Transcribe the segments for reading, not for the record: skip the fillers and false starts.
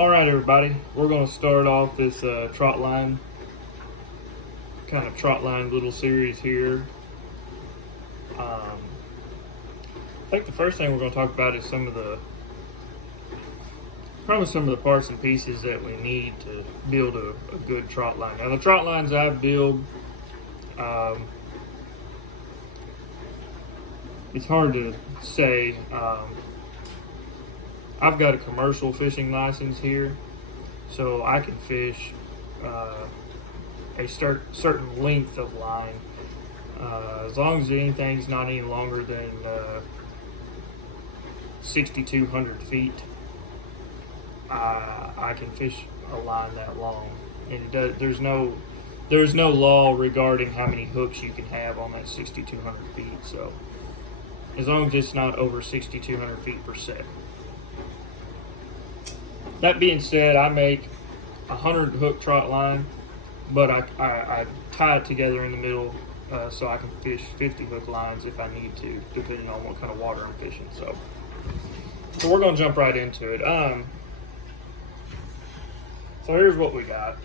Alright everybody, we're going to start off this Trotline, kind of Trotline little series here. I think the first thing we're going to talk about is probably some of the parts and pieces that we need to build a good Trotline. Now the Trotlines I've built, it's hard to say. I've got a commercial fishing license here, so I can fish a certain length of line. As long as anything's not any longer than 6,200 feet, I can fish a line that long. And there's no law regarding how many hooks you can have on that 6,200 feet. So as long as it's not over 6,200 feet per set. That being said, I make 100 hook trot line, but I tie it together in the middle so I can fish 50 hook lines if I need to, depending on what kind of water I'm fishing. So we're going to jump right into it. So here's what we got.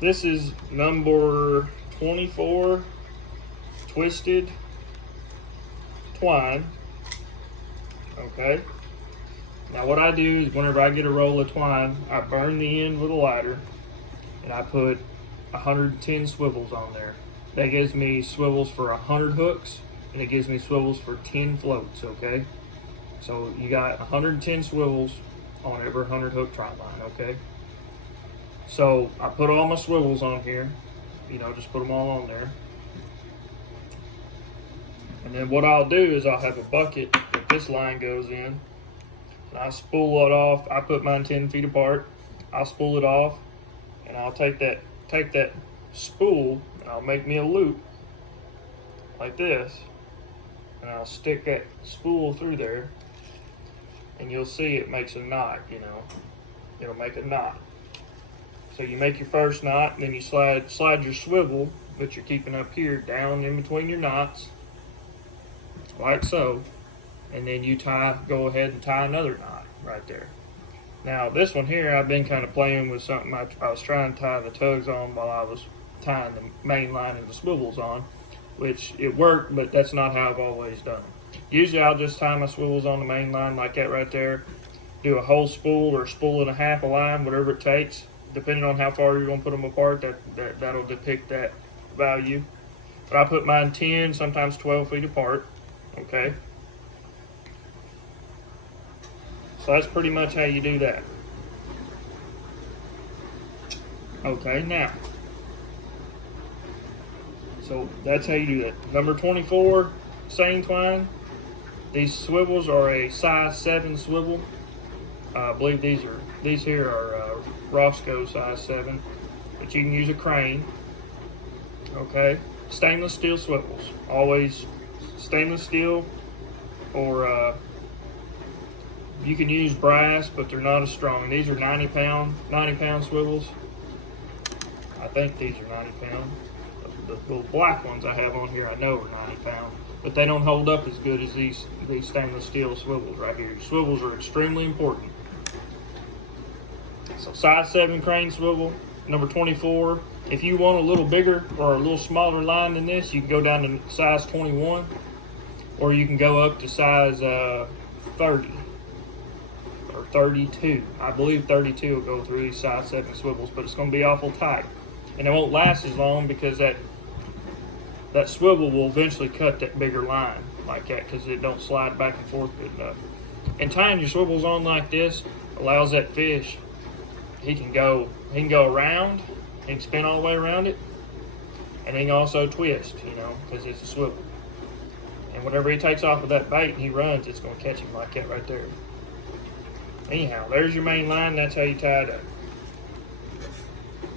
This is number 24 twisted twine. Okay. Now what I do is whenever I get a roll of twine, I burn the end with a lighter and I put 110 swivels on there. That gives me swivels for 100 hooks and it gives me swivels for 10 floats, okay? So you got 110 swivels on every 100 hook trot line, okay? So I put all my swivels on here, just put them all on there. And then what I'll do is I'll have a bucket that this line goes in. I spool it off. I put mine 10 feet apart. I'll spool it off, and I'll take that spool, and I'll make me a loop like this, and I'll stick that spool through there, and you'll see it makes a knot. It'll make a knot. So you make your first knot, and then you slide your swivel that you're keeping up here down in between your knots, like so. And then you go ahead and tie another knot right there. Now this one here, I've been kind of playing with something. I was trying to tie the tugs on while I was tying the main line and the swivels on, which it worked, but that's not how I've always done it. Usually I'll just tie my swivels on the main line like that right there, do a whole spool or spool and a half a line, whatever it takes, depending on how far you're gonna put them apart, that'll depict that value. But I put mine 10, sometimes 12 feet apart, okay? So that's pretty much how you do that. Okay, now, so that's how you do that. Number 24, seine twine. These swivels are a size 7 swivel. I believe these here are Roscoe size 7, but you can use a crane. Okay, stainless steel swivels. Always stainless steel, or you can use brass, but they're not as strong. These are 90 pound swivels. I think these are 90 pound. The little black ones I have on here I know are 90 pound, but they don't hold up as good as these stainless steel swivels right here. Swivels are extremely important. So size 7 crane swivel, number 24. If you want a little bigger or a little smaller line than this, you can go down to size 21, or you can go up to size 30. 32. I believe 32 will go through these size 7 swivels, but it's going to be awful tight. And it won't last as long because that swivel will eventually cut that bigger line like that because it don't slide back and forth good enough. And tying your swivels on like this allows that fish, he can go around, he can spin all the way around it, and he can also twist, because it's a swivel. And whenever he takes off with that bait and he runs, it's going to catch him like that right there. Anyhow, there's your main line. That's how you tie it up.